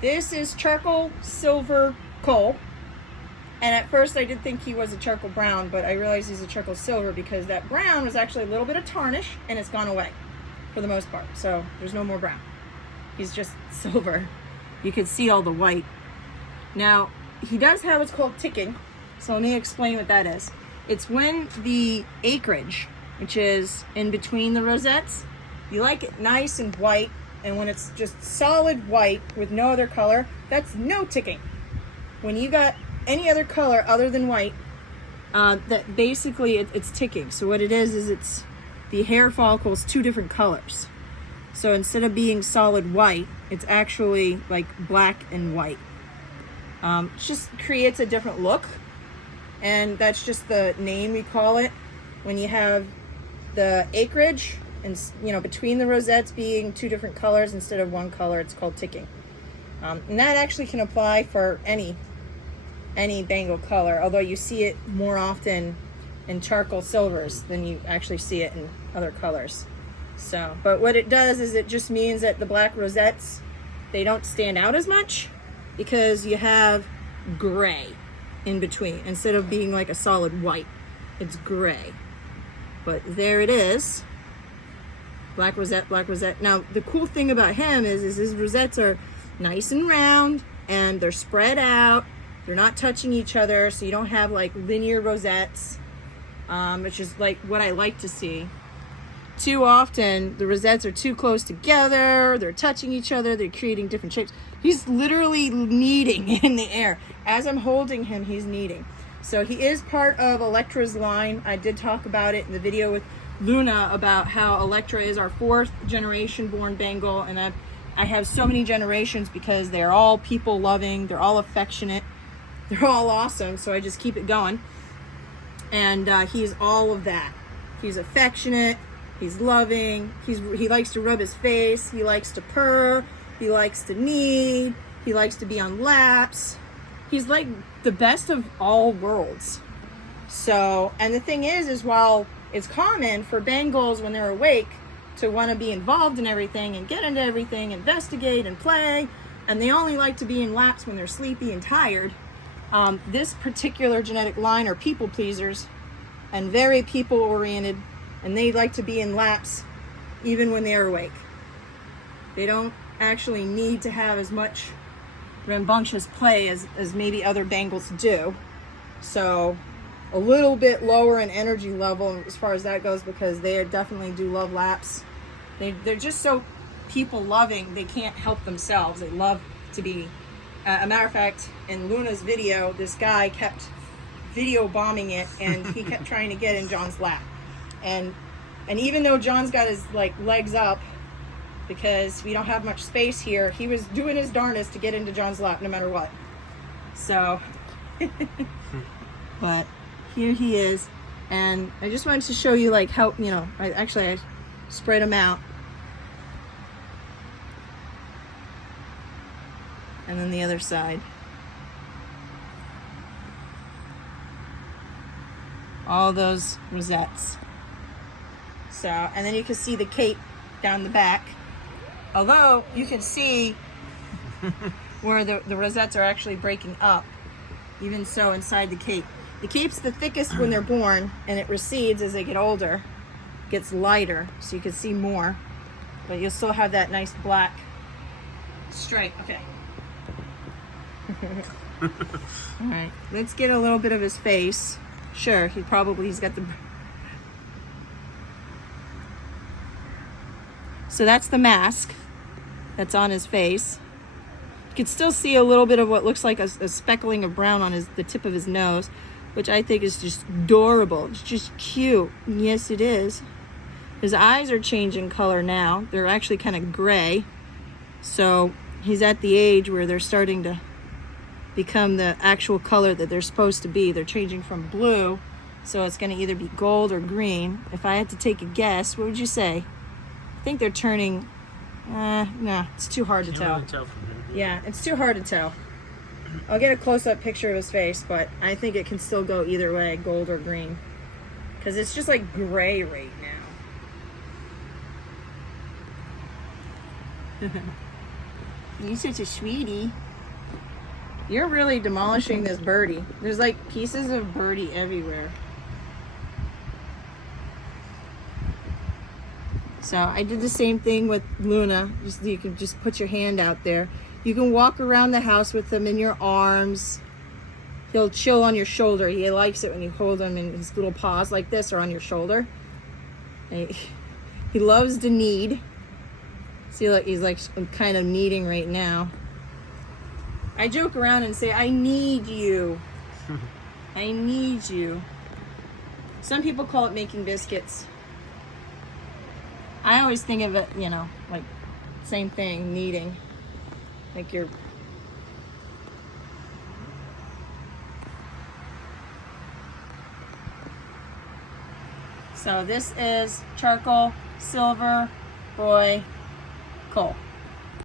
This is charcoal silver coal. And at first I did think he was a charcoal brown, but I realized he's a charcoal silver because that brown was actually a little bit of tarnish and it's gone away for the most part. So there's no more brown. He's just silver. You can see all the white. Now, he does have what's called ticking. So let me explain what that is. It's when the acreage, which is in between the rosettes, you like it nice and white. And when it's just solid white with no other color, that's no ticking. When you got any other color other than white, that basically it's ticking. So what it is it's the hair follicles two different colors. So instead of being solid white, it's actually like black and white. It just creates a different look, and that's just the name we call it. When you have the acreage and between the rosettes being two different colors instead of one color, it's called ticking. And that actually can apply for any bangle color, although you see it more often in charcoal silvers than you actually see it in other colors. So, but what it does is it just means that the black rosettes, they don't stand out as much because you have gray in between. Instead of being like a solid white, it's gray. But there it is. Black rosette, black rosette. Now, the cool thing about him is his rosettes are nice and round and they're spread out. They're not touching each other, so you don't have like linear rosettes, which is like what I like to see. Too often, the rosettes are too close together, they're touching each other, they're creating different shapes. He's literally kneading in the air. As I'm holding him, he's kneading. So he is part of Electra's line. I did talk about it in the video with Luna about how Electra is our 4th generation born Bengal, and I have so many generations because they're all people loving, they're all affectionate, they're all awesome, so I just keep it going. And he's all of that. He's affectionate, he's loving, he likes to rub his face, he likes to purr, he likes to knead, he likes to be on laps. He's like the best of all worlds. So, and the thing is while it's common for Bengals when they're awake to want to be involved in everything and get into everything, investigate and play, and they only like to be in laps when they're sleepy and tired, this particular genetic line are people pleasers and very people oriented, and they like to be in laps even when they're awake. They don't actually need to have as much rambunctious play as maybe other Bengals do. So a little bit lower in energy level as far as that goes, because they definitely do love laps. They're just so people loving, they can't help themselves. They love to be. A matter of fact, in Luna's video, this guy kept video bombing it, and he kept trying to get in John's lap. And even though John's got his legs up, because we don't have much space here, he was doing his darndest to get into John's lap no matter what. So, but here he is. And I just wanted to show you how, I spread him out. And then the other side. All those rosettes. So, and then you can see the cape down the back. Although you can see where the rosettes are actually breaking up. Even so, inside the cape. The cape's the thickest when they're born, and it recedes as they get older. Gets lighter, so you can see more. But you'll still have that nice black stripe. Okay. All right, let's get a little bit of his face. Sure, he's got the. So that's the mask that's on his face. You can still see a little bit of what looks like a speckling of brown on the tip of his nose, which I think is just adorable. It's just cute. Yes, it is. His eyes are changing color now. They're actually kind of gray. So he's at the age where they're starting to become the actual color that they're supposed to be. They're changing from blue, so it's going to either be gold or green. If I had to take a guess, what would you say? I think they're turning. No, it's too hard to tell. Really tell from here. Yeah, it's too hard to tell. I'll get a close-up picture of his face, but I think it can still go either way, gold or green, because it's just like gray right now. You're such a sweetie. You're really demolishing this birdie. There's like pieces of birdie everywhere. So I did the same thing with Luna. You can just put your hand out there. You can walk around the house with him in your arms. He'll chill on your shoulder. He likes it when you hold him in his little paws like this or on your shoulder. He loves to knead. See, look, he's like kind of kneading right now. I joke around and say, I need you. I need you. Some people call it making biscuits. I always think of it, you know, like same thing, kneading. Like you're... So this is charcoal, silver, boy, coal.